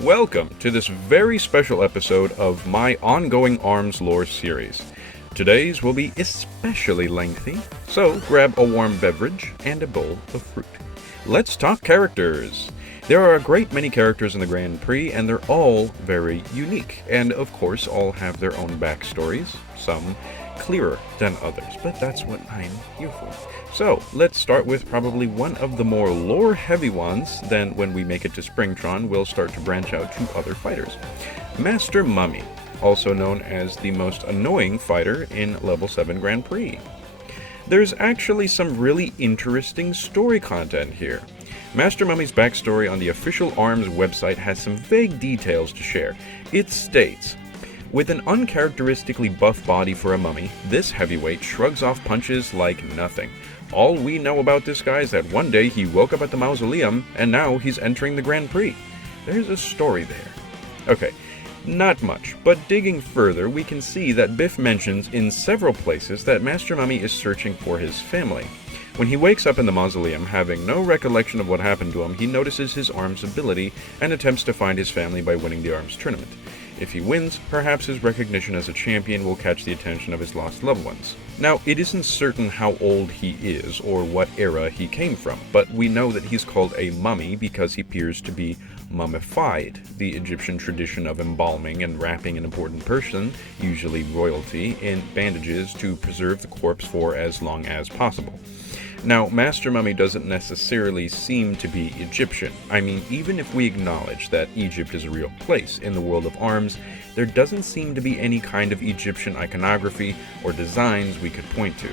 Welcome to this very special episode of my ongoing ARMS lore series. Today's will be especially lengthy, so grab a warm beverage and a bowl of fruit. Let's talk characters! There are a great many characters in the Grand Prix, and they're all very unique, and of course all have their own backstories, some clearer than others, but that's what I'm here for. So, let's start with probably one of the more lore-heavy ones. Then when we make it to SpringTron, we'll start to branch out to other fighters. Master Mummy, also known as the most annoying fighter in Level 7 Grand Prix. There's actually some really interesting story content here. Master Mummy's backstory on the official ARMS website has some vague details to share. It states, with an uncharacteristically buff body for a mummy, this heavyweight shrugs off punches like nothing. All we know about this guy is that one day he woke up at the mausoleum, and now he's entering the Grand Prix. There's a story there. Okay, not much, but digging further, we can see that Biff mentions in several places that Master Mummy is searching for his family. When he wakes up in the mausoleum, having no recollection of what happened to him, he notices his ARMS ability and attempts to find his family by winning the ARMS tournament. If he wins, perhaps his recognition as a champion will catch the attention of his lost loved ones. Now, it isn't certain how old he is or what era he came from, but we know that he's called a mummy because he appears to be mummified, the Egyptian tradition of embalming and wrapping an important person, usually royalty, in bandages to preserve the corpse for as long as possible. Now, Master Mummy doesn't necessarily seem to be Egyptian. I mean, even if we acknowledge that Egypt is a real place in the world of ARMS, there doesn't seem to be any kind of Egyptian iconography or designs we could point to.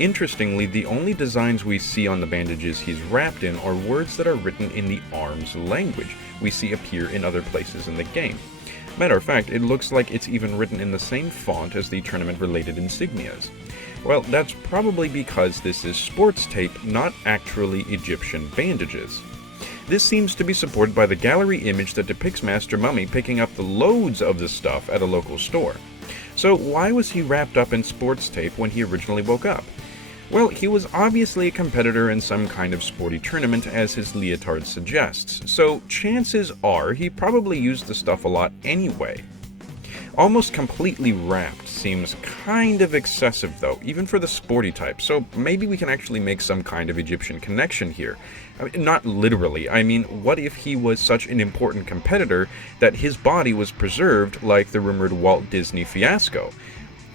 Interestingly, the only designs we see on the bandages he's wrapped in are words that are written in the ARMS language we see appear in other places in the game. Matter of fact, it looks like it's even written in the same font as the tournament-related insignias. Well, that's probably because this is sports tape, not actually Egyptian bandages. This seems to be supported by the gallery image that depicts Master Mummy picking up the loads of the stuff at a local store. So why was he wrapped up in sports tape when he originally woke up? Well, he was obviously a competitor in some kind of sporty tournament, as his leotard suggests, so chances are he probably used the stuff a lot anyway. Almost completely wrapped seems kind of excessive though, even for the sporty type, so maybe we can actually make some kind of Egyptian connection here. I mean, not literally, I mean, what if he was such an important competitor that his body was preserved like the rumored Walt Disney fiasco?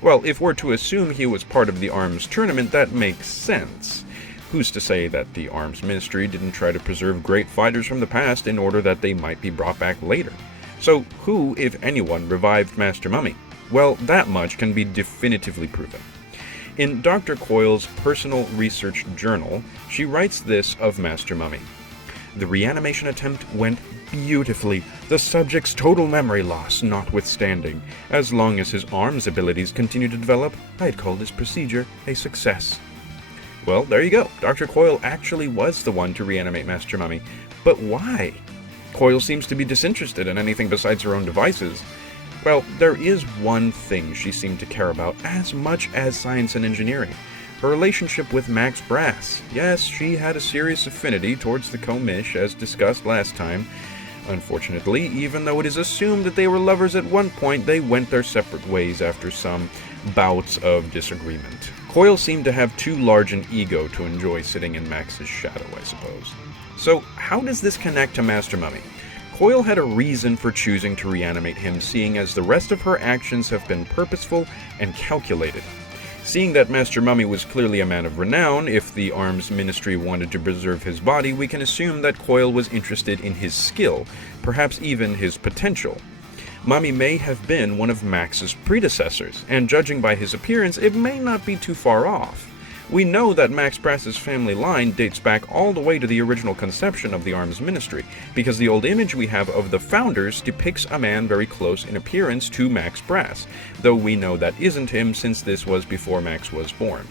Well, if we're to assume he was part of the ARMS tournament, that makes sense. Who's to say that the ARMS ministry didn't try to preserve great fighters from the past in order that they might be brought back later? So who, if anyone, revived Master Mummy? Well, that much can be definitively proven. In Dr. Coyle's personal research journal, she writes this of Master Mummy. The reanimation attempt went beautifully, the subject's total memory loss notwithstanding. As long as his ARMS abilities continued to develop, I'd call this procedure a success. Well, there you go. Dr. Coyle actually was the one to reanimate Master Mummy. But why? Coyle seems to be disinterested in anything besides her own devices. Well, there is one thing she seemed to care about as much as science and engineering. Her relationship with Max Brass. Yes, she had a serious affinity towards the Comish, as discussed last time. Unfortunately, even though it is assumed that they were lovers at one point, they went their separate ways after some bouts of disagreement. Coyle seemed to have too large an ego to enjoy sitting in Max's shadow, I suppose. So, how does this connect to Master Mummy? Coyle had a reason for choosing to reanimate him, seeing as the rest of her actions have been purposeful and calculated. Seeing that Master Mummy was clearly a man of renown, if the ARMS ministry wanted to preserve his body, we can assume that Coyle was interested in his skill, perhaps even his potential. Mummy may have been one of Max's predecessors, and judging by his appearance, it may not be too far off. We know that Max Brass's family line dates back all the way to the original conception of the ARMS ministry, because the old image we have of the founders depicts a man very close in appearance to Max Brass, though we know that isn't him since this was before Max was born.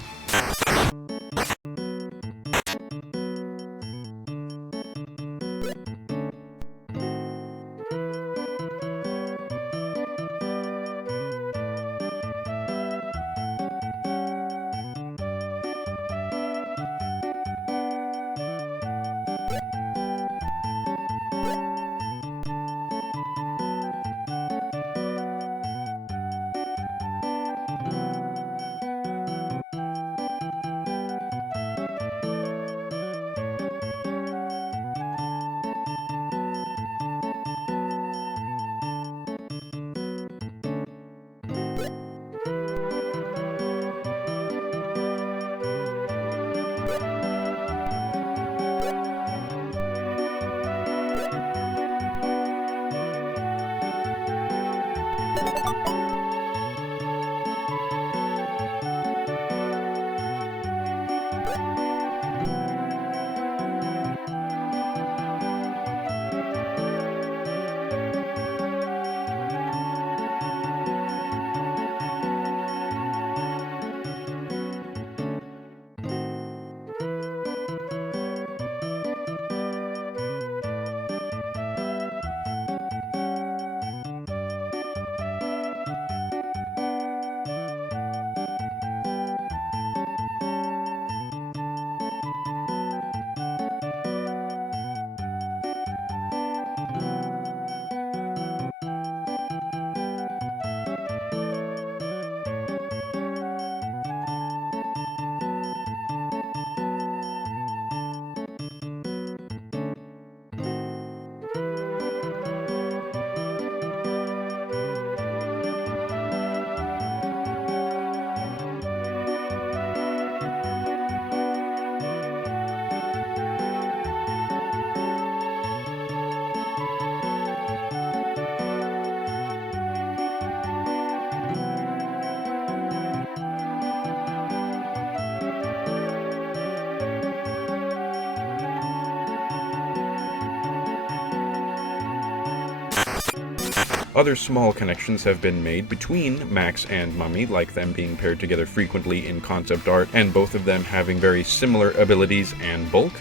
Other small connections have been made between Max and Mummy, like them being paired together frequently in concept art, and both of them having very similar abilities and bulk.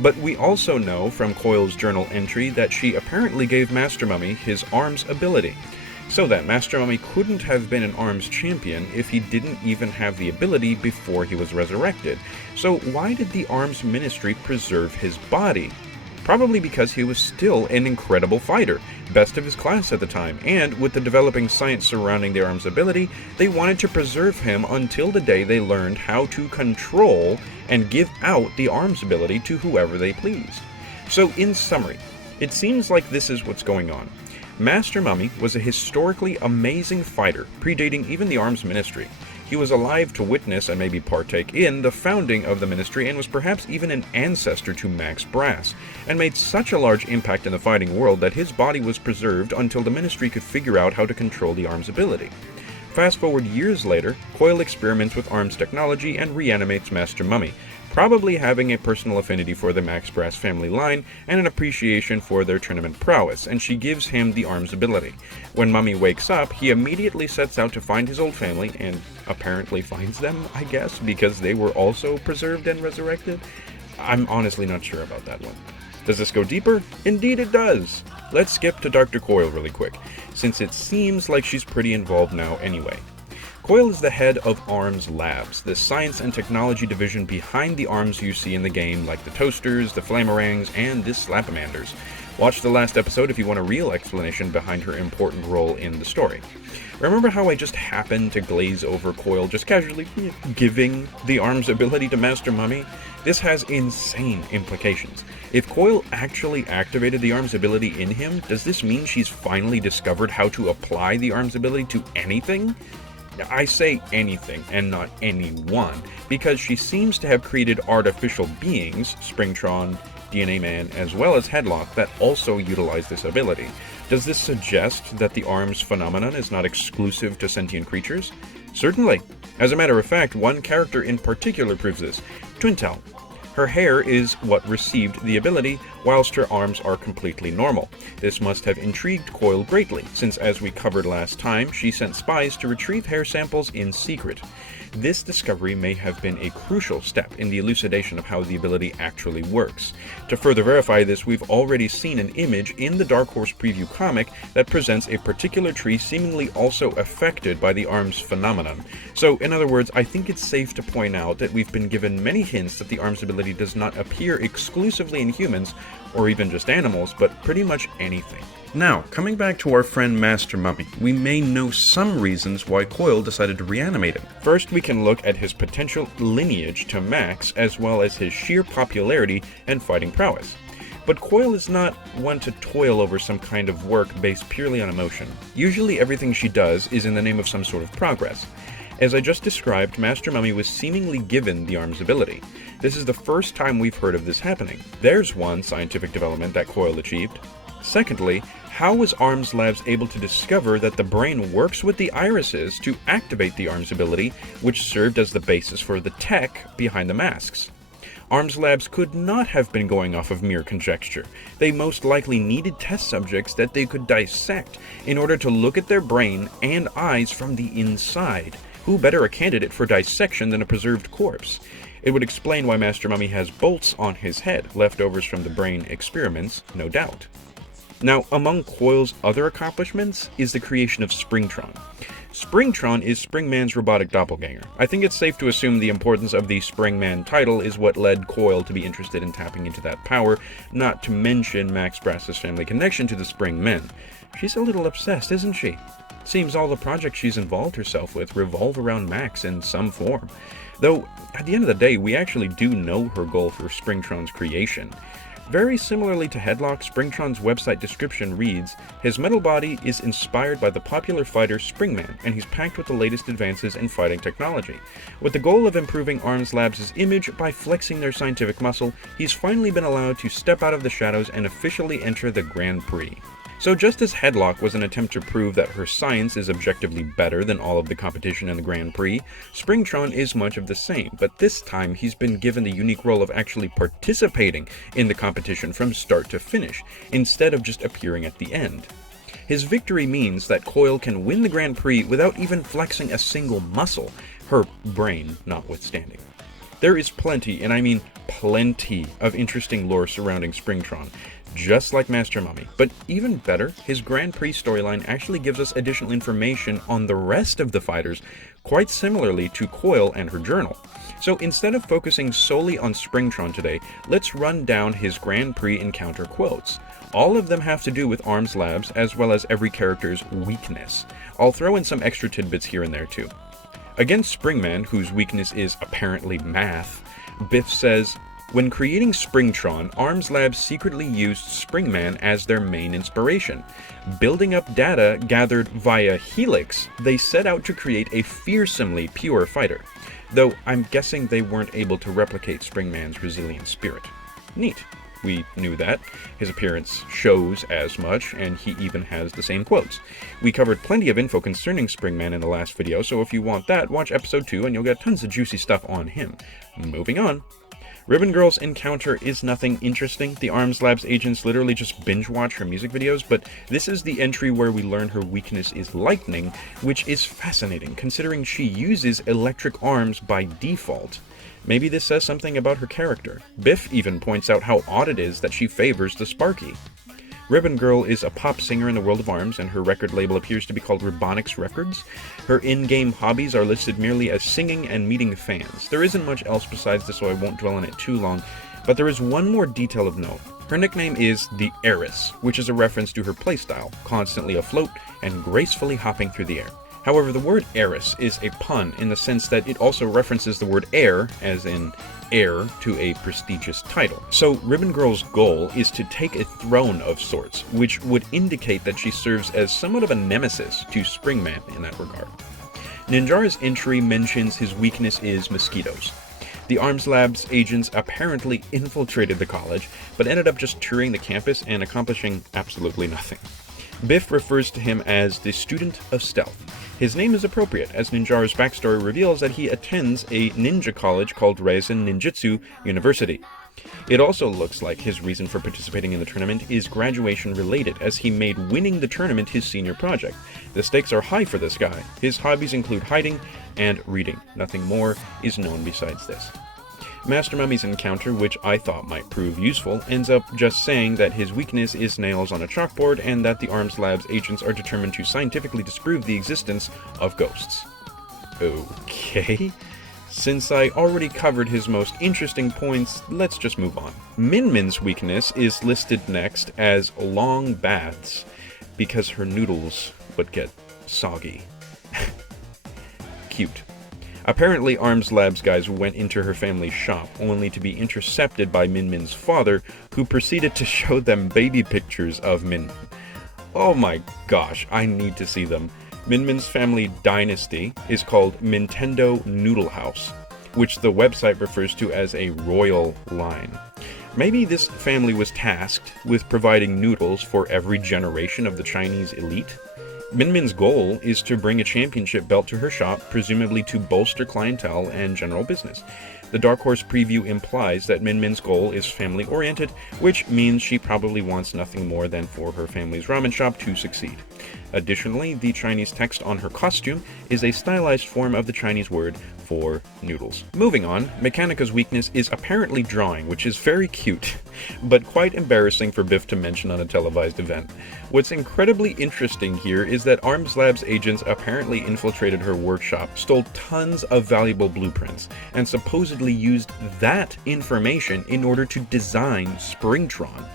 But we also know from Coyle's journal entry that she apparently gave Master Mummy his arms ability. So that Master Mummy couldn't have been an arms champion if he didn't even have the ability before he was resurrected. So why did the arms ministry preserve his body? Probably because he was still an incredible fighter, best of his class at the time, and with the developing science surrounding the arms ability, they wanted to preserve him until the day they learned how to control and give out the arms ability to whoever they pleased. So in summary, it seems like this is what's going on. Master Mummy was a historically amazing fighter, predating even the arms ministry. He was alive to witness and maybe partake in the founding of the ministry and was perhaps even an ancestor to Max Brass, and made such a large impact in the fighting world that his body was preserved until the ministry could figure out how to control the arms ability. Fast forward years later, Coyle experiments with arms technology and reanimates Master Mummy, probably having a personal affinity for the Max Brass family line and an appreciation for their tournament prowess, and she gives him the arms ability. When Mummy wakes up, he immediately sets out to find his old family, and apparently finds them, I guess, because they were also preserved and resurrected? I'm honestly not sure about that one. Does this go deeper? Indeed it does! Let's skip to Dr. Coyle really quick, since it seems like she's pretty involved now anyway. Coyle is the head of ARMS Labs, the science and technology division behind the arms you see in the game, like the toasters, the flamerangs, and the slapamanders. Watch the last episode if you want a real explanation behind her important role in the story. Remember how I just happened to glaze over Coyle just casually giving the arms ability to Master Mummy? This has insane implications. If Coyle actually activated the arms ability in him, does this mean she's finally discovered how to apply the arms ability to anything? I say anything and not anyone, because she seems to have created artificial beings, SpringTron, DNA Man, as well as Headlock, that also utilize this ability. Does this suggest that the arms phenomenon is not exclusive to sentient creatures? Certainly. As a matter of fact, one character in particular proves this, Twintel. Her hair is what received the ability, whilst her arms are completely normal. This must have intrigued Coyle greatly, since as we covered last time, she sent spies to retrieve hair samples in secret. This discovery may have been a crucial step in the elucidation of how the ability actually works. To further verify this, we've already seen an image in the Dark Horse preview comic that presents a particular tree seemingly also affected by the arms phenomenon. So, in other words, I think it's safe to point out that we've been given many hints that the arms ability does not appear exclusively in humans, or even just animals, but pretty much anything. Now, coming back to our friend Master Mummy, we may know some reasons why Coyle decided to reanimate him. First, we can look at his potential lineage to Max, as well as his sheer popularity and fighting prowess. But Coyle is not one to toil over some kind of work based purely on emotion. Usually everything she does is in the name of some sort of progress. As I just described, Master Mummy was seemingly given the arms ability. This is the first time we've heard of this happening. There's one scientific development that Coyle achieved. Secondly, how was Arms Labs able to discover that the brain works with the irises to activate the arms ability, which served as the basis for the tech behind the masks? Arms Labs could not have been going off of mere conjecture. They most likely needed test subjects that they could dissect in order to look at their brain and eyes from the inside. Who better a candidate for dissection than a preserved corpse? It would explain why Master Mummy has bolts on his head, leftovers from the brain experiments, no doubt. Now, among Coyle's other accomplishments is the creation of SpringTron. SpringTron is Springman's robotic doppelganger. I think it's safe to assume the importance of the Springman title is what led Coyle to be interested in tapping into that power, not to mention Max Brass's family connection to the Springmen. She's a little obsessed, isn't she? Seems all the projects she's involved herself with revolve around Max in some form. Though, at the end of the day, we actually do know her goal for SpringTron's creation. Very similarly to Headlock, SpringTron's website description reads, his metal body is inspired by the popular fighter Springman, and he's packed with the latest advances in fighting technology. With the goal of improving Arms Labs' image by flexing their scientific muscle, he's finally been allowed to step out of the shadows and officially enter the Grand Prix. So just as Headlock was an attempt to prove that her science is objectively better than all of the competition in the Grand Prix, SpringTron is much of the same, but this time he's been given the unique role of actually participating in the competition from start to finish, instead of just appearing at the end. His victory means that Coyle can win the Grand Prix without even flexing a single muscle, her brain notwithstanding. There is plenty, and I mean plenty, of interesting lore surrounding SpringTron, just like Master Mummy. But even better, his Grand Prix storyline actually gives us additional information on the rest of the fighters, quite similarly to Coyle and her journal. So instead of focusing solely on SpringTron today, let's run down his Grand Prix encounter quotes. All of them have to do with Arms Labs, as well as every character's weakness. I'll throw in some extra tidbits here and there too. Against Springman, whose weakness is apparently math, Biff says, when creating SpringTron, Arms Labs secretly used Springman as their main inspiration. Building up data gathered via Helix, they set out to create a fearsomely pure fighter. Though I'm guessing they weren't able to replicate Springman's resilient spirit. Neat. We knew that. His appearance shows as much, and he even has the same quotes. We covered plenty of info concerning Springman in the last video, so if you want that, watch episode 2 and you'll get tons of juicy stuff on him. Moving on. Ribbon Girl's encounter is nothing interesting. The Arms Labs agents literally just binge watch her music videos, but this is the entry where we learn her weakness is lightning, which is fascinating considering she uses electric arms by default. Maybe this says something about her character. Biff even points out how odd it is that she favors the Sparky. Ribbon Girl is a pop singer in the world of arms, and her record label appears to be called Ribbonix Records. Her in-game hobbies are listed merely as singing and meeting fans. There isn't much else besides this, so I won't dwell on it too long, but there is one more detail of note. Her nickname is the Heiress, which is a reference to her playstyle, constantly afloat and gracefully hopping through the air. However, the word heiress is a pun in the sense that it also references the word heir, as in heir to a prestigious title. So Ribbon Girl's goal is to take a throne of sorts, which would indicate that she serves as somewhat of a nemesis to Springman in that regard. Ninjara's entry mentions his weakness is mosquitoes. The Arms Labs agents apparently infiltrated the college, but ended up just touring the campus and accomplishing absolutely nothing. Biff refers to him as the student of stealth. His name is appropriate, as Ninjara's backstory reveals that he attends a ninja college called Reisen Ninjutsu University. It also looks like his reason for participating in the tournament is graduation related, as he made winning the tournament his senior project. The stakes are high for this guy. His hobbies include hiding and reading. Nothing more is known besides this. Master Mummy's encounter, which I thought might prove useful, ends up just saying that his weakness is nails on a chalkboard and that the Arms Labs agents are determined to scientifically disprove the existence of ghosts. Okay. Since I already covered his most interesting points, let's just move on. Min Min's weakness is listed next as long baths, because her noodles would get soggy. Cute. Apparently, Arms Labs guys went into her family's shop, only to be intercepted by Min Min's father, who proceeded to show them baby pictures of Min Min. Oh my gosh, I need to see them. Min-Min's family dynasty is called Nintendo Noodle House, which the website refers to as a royal line. Maybe this family was tasked with providing noodles for every generation of the Chinese elite? Min-Min's goal is to bring a championship belt to her shop, presumably to bolster clientele and general business. The Dark Horse preview implies that Min-Min's goal is family-oriented, which means she probably wants nothing more than for her family's ramen shop to succeed. Additionally, the Chinese text on her costume is a stylized form of the Chinese word for noodles. Moving on, Mechanica's weakness is apparently drawing, which is very cute, but quite embarrassing for Biff to mention on a televised event. What's incredibly interesting here is that Arms Lab's agents apparently infiltrated her workshop, stole tons of valuable blueprints, and supposedly used that information in order to design SpringTron.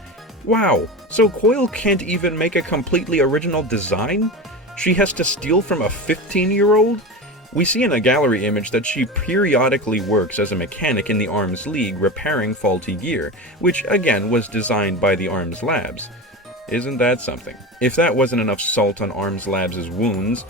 Wow, so Coyle can't even make a completely original design? She has to steal from a 15-year-old? We see in a gallery image that she periodically works as a mechanic in the Arms League repairing faulty gear, which again was designed by the Arms Labs. Isn't that something? If that wasn't enough salt on Arms Labs' wounds,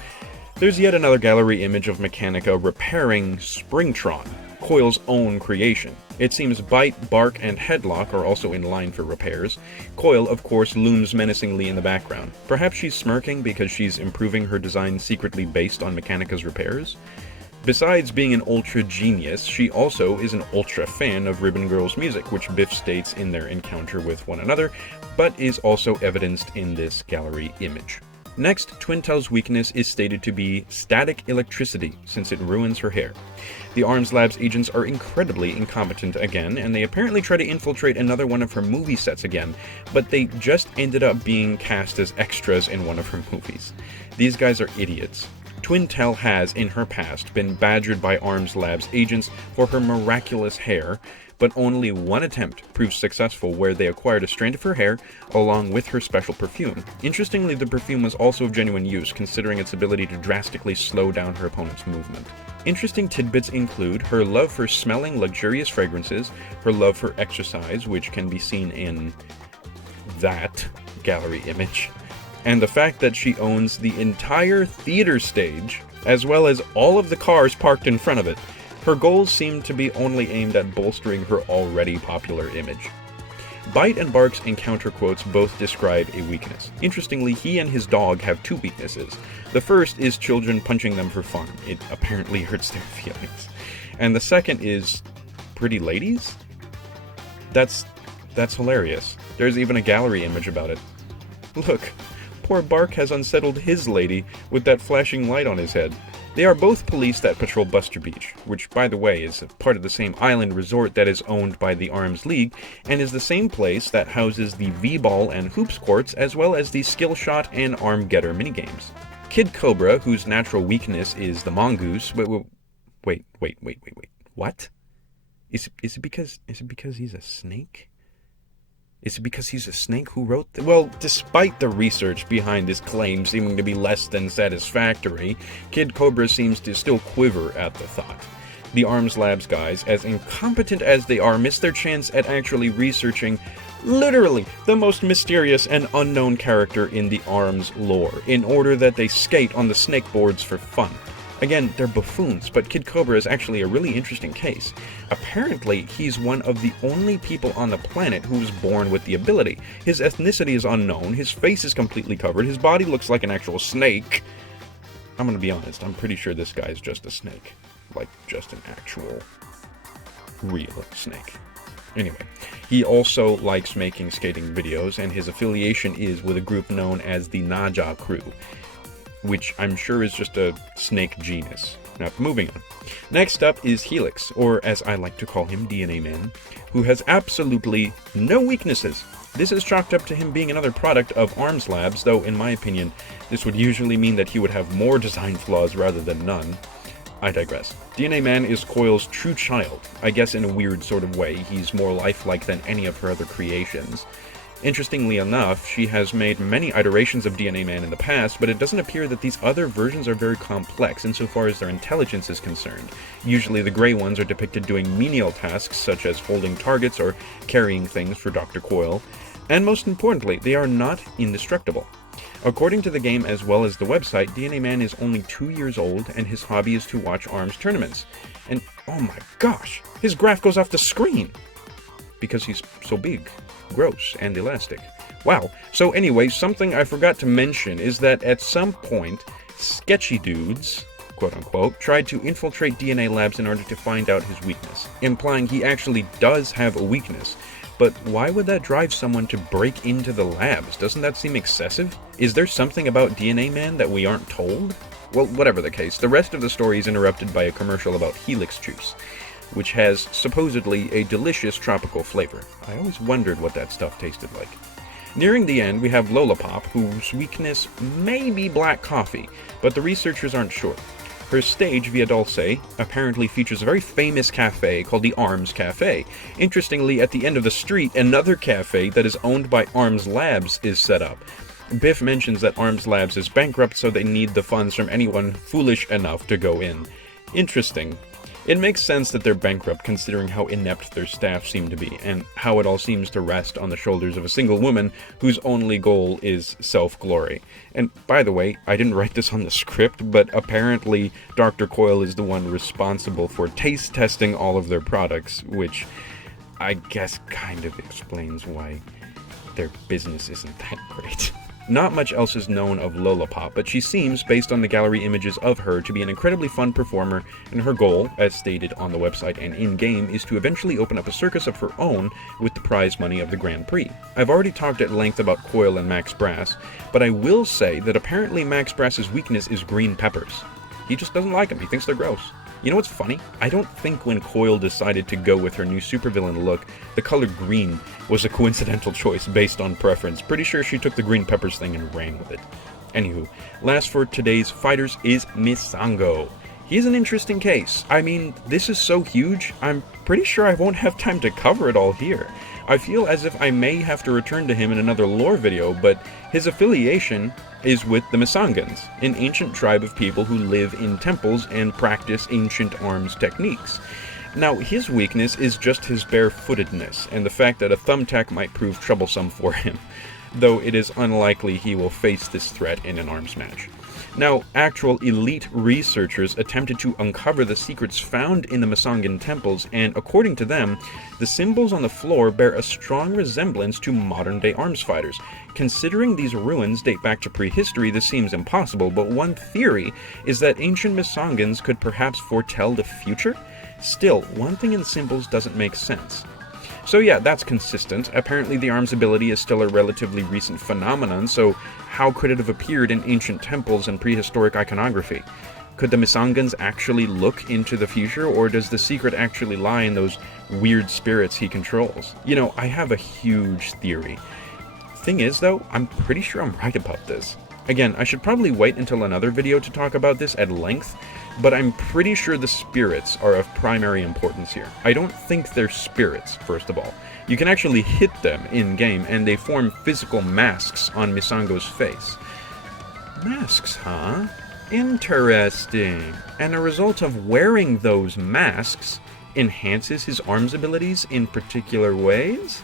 there's yet another gallery image of Mechanica repairing SpringTron, Coyle's own creation. It seems Bite, Bark, and Headlock are also in line for repairs. Coyle, of course, looms menacingly in the background. Perhaps she's smirking because she's improving her design secretly based on Mechanica's repairs? Besides being an ultra genius, she also is an ultra fan of Ribbon Girl's music, which Biff states in their encounter with one another, but is also evidenced in this gallery image. Next, Twintel's weakness is stated to be static electricity, since it ruins her hair. The Arms Labs agents are incredibly incompetent again, and they apparently try to infiltrate another one of her movie sets again, but they just ended up being cast as extras in one of her movies. These guys are idiots. Twintel has, in her past, been badgered by Arms Labs agents for her miraculous hair, but only one attempt proved successful where they acquired a strand of her hair along with her special perfume. Interestingly, the perfume was also of genuine use, considering its ability to drastically slow down her opponent's movement. Interesting tidbits include her love for smelling luxurious fragrances, her love for exercise, which can be seen in that gallery image, and the fact that she owns the entire theater stage, as well as all of the cars parked in front of it. Her goals seem to be only aimed at bolstering her already popular image. Bite and Bark's encounter quotes both describe a weakness. Interestingly, he and his dog have two weaknesses. The first is children punching them for fun. It apparently hurts their feelings. And the second is pretty ladies? That's hilarious. There's even a gallery image about it. Look, poor Bark has unsettled his lady with that flashing light on his head. They are both police that patrol Buster Beach, which, by the way, is part of the same island resort that is owned by the Arms League, and is the same place that houses the V-Ball and Hoops courts, as well as the Skill Shot and Arm Getter minigames. Kid Cobra, whose natural weakness is the mongoose, wait, what? Is it because he's a snake? Is it because he's a snake who wrote Well, despite the research behind this claim seeming to be less than satisfactory, Kid Cobra seems to still quiver at the thought. The Arms Labs guys, as incompetent as they are, miss their chance at actually researching literally the most mysterious and unknown character in the Arms lore, in order that they skate on the snake boards for fun. Again, they're buffoons, but Kid Cobra is actually a really interesting case. Apparently, he's one of the only people on the planet who was born with the ability. His ethnicity is unknown, his face is completely covered, his body looks like an actual snake. I'm gonna be honest, I'm pretty sure this guy's just a snake. Like, just an actual, real snake. Anyway, he also likes making skating videos, and his affiliation is with a group known as the Naja Crew, which I'm sure is just a snake genus. Now, moving on. Next up is Helix, or as I like to call him, DNA Man, who has absolutely no weaknesses. This is chalked up to him being another product of Arms Labs, though in my opinion, this would usually mean that he would have more design flaws rather than none. I digress. DNA Man is Coyle's true child. I guess in a weird sort of way, he's more lifelike than any of her other creations. Interestingly enough, she has made many iterations of DNA Man in the past, but it doesn't appear that these other versions are very complex insofar as their intelligence is concerned. Usually the gray ones are depicted doing menial tasks such as holding targets or carrying things for Dr. Coyle, and most importantly, they are not indestructible. According to the game as well as the website, DNA Man is only 2 years old and his hobby is to watch ARMS tournaments. And oh my gosh, his graph goes off the screen! Because he's so big, gross, and elastic. Wow. So anyway, something I forgot to mention is that at some point, sketchy dudes, quote-unquote, tried to infiltrate DNA labs in order to find out his weakness, implying he actually does have a weakness. But why would that drive someone to break into the labs? Doesn't that seem excessive? Is there something about DNA Man that we aren't told? Well, whatever the case, the rest of the story is interrupted by a commercial about Helix juice, which has supposedly a delicious tropical flavor. I always wondered what that stuff tasted like. Nearing the end, we have Lollipop, whose weakness may be black coffee, but the researchers aren't sure. Her stage, Via Dulce, apparently features a very famous cafe called the ARMS Cafe. Interestingly, at the end of the street, another cafe that is owned by ARMS Labs is set up. Biff mentions that ARMS Labs is bankrupt, so they need the funds from anyone foolish enough to go in. Interesting. It makes sense that they're bankrupt considering how inept their staff seem to be, and how it all seems to rest on the shoulders of a single woman whose only goal is self-glory. And by the way, I didn't write this on the script, but apparently Dr. Coyle is the one responsible for taste testing all of their products, which I guess kind of explains why their business isn't that great. Not much else is known of Lollipop, but she seems, based on the gallery images of her, to be an incredibly fun performer, and her goal, as stated on the website and in-game, is to eventually open up a circus of her own with the prize money of the Grand Prix. I've already talked at length about Coyle and Max Brass, but I will say that apparently Max Brass's weakness is green peppers. He just doesn't like them, he thinks they're gross. You know what's funny? I don't think when Coyle decided to go with her new supervillain look, the color green was a coincidental choice based on preference. Pretty sure she took the green peppers thing and ran with it. Anywho, last for today's fighters is Misango. He's an interesting case. I mean, this is so huge, I'm pretty sure I won't have time to cover it all here. I feel as if I may have to return to him in another lore video, but his affiliation is with the Misangans, an ancient tribe of people who live in temples and practice ancient arms techniques. Now, his weakness is just his barefootedness, and the fact that a thumbtack might prove troublesome for him, though it is unlikely he will face this threat in an arms match. Now, actual elite researchers attempted to uncover the secrets found in the Misangan temples, and according to them, the symbols on the floor bear a strong resemblance to modern-day arms fighters. Considering these ruins date back to prehistory, this seems impossible, but one theory is that ancient Misangans could perhaps foretell the future? Still, one thing in symbols doesn't make sense. So yeah, that's consistent. Apparently the arms ability is still a relatively recent phenomenon, so how could it have appeared in ancient temples and prehistoric iconography? Could the Misangans actually look into the future, or does the secret actually lie in those weird spirits he controls? You know, I have a huge theory. Thing is though, I'm pretty sure I'm right about this. Again, I should probably wait until another video to talk about this at length, but I'm pretty sure the spirits are of primary importance here. I don't think they're spirits, first of all. You can actually hit them in-game, and they form physical masks on Misango's face. Masks, huh? Interesting. And a result of wearing those masks enhances his arms abilities in particular ways?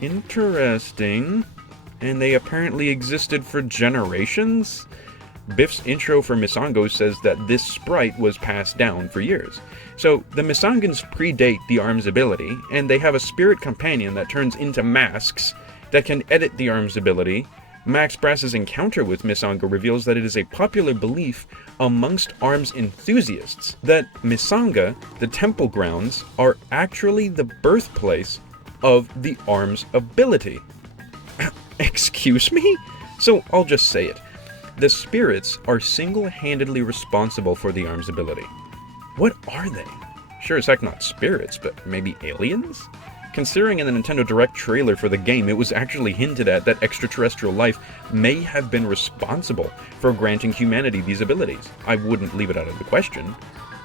Interesting. And they apparently existed for generations? Biff's intro for Misango says that this sprite was passed down for years. So the Misangans predate the arms ability, and they have a spirit companion that turns into masks that can edit the arms ability. Max Brass's encounter with Misango reveals that it is a popular belief amongst arms enthusiasts that Misanga, the temple grounds, are actually the birthplace of the arms ability. Excuse me? So I'll just say it. The spirits are single-handedly responsible for the arms ability. What are they? Sure as heck not spirits, but maybe aliens? Considering in the Nintendo Direct trailer for the game, it was actually hinted at that extraterrestrial life may have been responsible for granting humanity these abilities. I wouldn't leave it out of the question.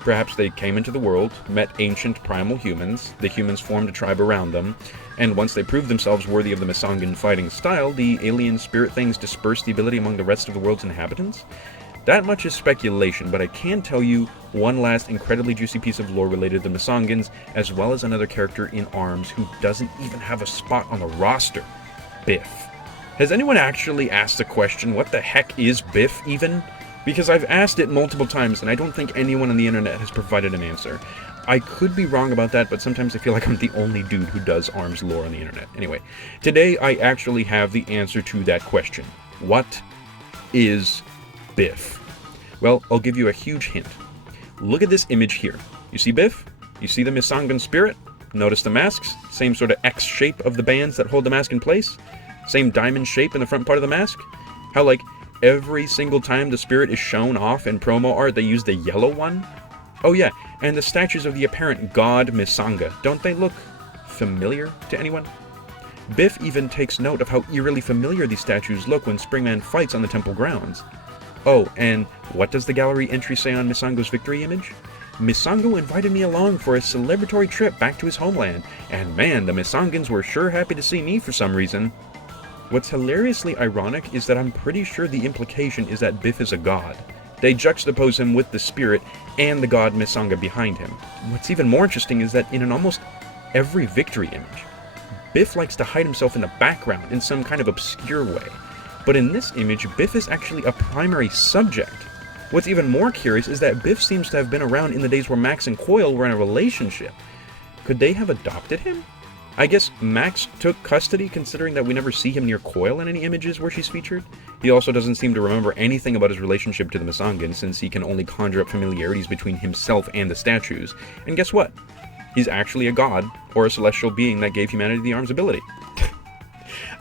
Perhaps they came into the world, met ancient primal humans, the humans formed a tribe around them, and once they proved themselves worthy of the Misangan fighting style, the alien spirit things dispersed the ability among the rest of the world's inhabitants? That much is speculation, but I can tell you one last incredibly juicy piece of lore related to the Misangans, as well as another character in ARMS who doesn't even have a spot on the roster. Biff. Has anyone actually asked the question, what the heck is Biff even? Because I've asked it multiple times and I don't think anyone on the internet has provided an answer. I could be wrong about that, but sometimes I feel like I'm the only dude who does ARMS lore on the internet. Anyway, today I actually have the answer to that question. What is Biff? Well, I'll give you a huge hint. Look at this image here. You see Biff? You see the Misangan spirit? Notice the masks? Same sort of X shape of the bands that hold the mask in place? Same diamond shape in the front part of the mask? How, like, every single time the spirit is shown off in promo art, they use the yellow one? Oh yeah, and the statues of the apparent god Misanga, don't they look familiar to anyone? Biff even takes note of how eerily familiar these statues look when Springman fights on the temple grounds. Oh, and what does the gallery entry say on Misango's victory image? Misango invited me along for a celebratory trip back to his homeland, and man, the Misangans were sure happy to see me for some reason. What's hilariously ironic is that I'm pretty sure the implication is that Biff is a god. They juxtapose him with the spirit and the god Misanga behind him. What's even more interesting is that in almost every victory image, Biff likes to hide himself in the background in some kind of obscure way. But in this image, Biff is actually a primary subject. What's even more curious is that Biff seems to have been around in the days where Max and Coyle were in a relationship. Could they have adopted him? I guess Max took custody, considering that we never see him near Coyle in any images where she's featured. He also doesn't seem to remember anything about his relationship to the Misangan, since he can only conjure up familiarities between himself and the statues. And guess what? He's actually a god, or a celestial being that gave humanity the ARMS ability.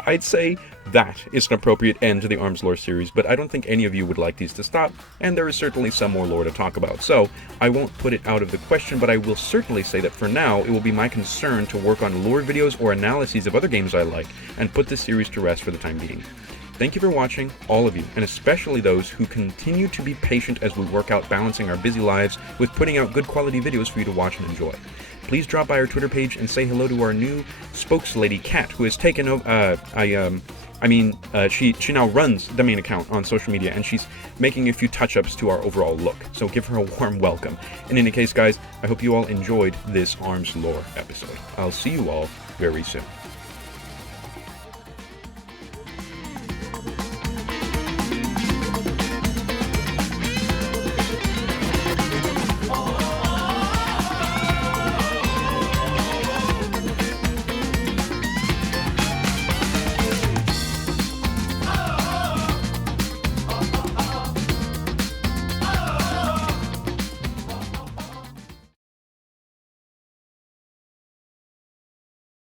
I'd say that is an appropriate end to the ARMS lore series, but I don't think any of you would like these to stop, and there is certainly some more lore to talk about, so I won't put it out of the question, but I will certainly say that for now, it will be my concern to work on lore videos or analyses of other games I like, and put this series to rest for the time being. Thank you for watching, all of you, and especially those who continue to be patient as we work out balancing our busy lives with putting out good quality videos for you to watch and enjoy. Please drop by our Twitter page and say hello to our new spokeslady, Kat, who has taken over, she now runs the main account on social media, and she's making a few touch-ups to our overall look, so give her a warm welcome. In any case, guys, I hope you all enjoyed this ARMS lore episode. I'll see you all very soon.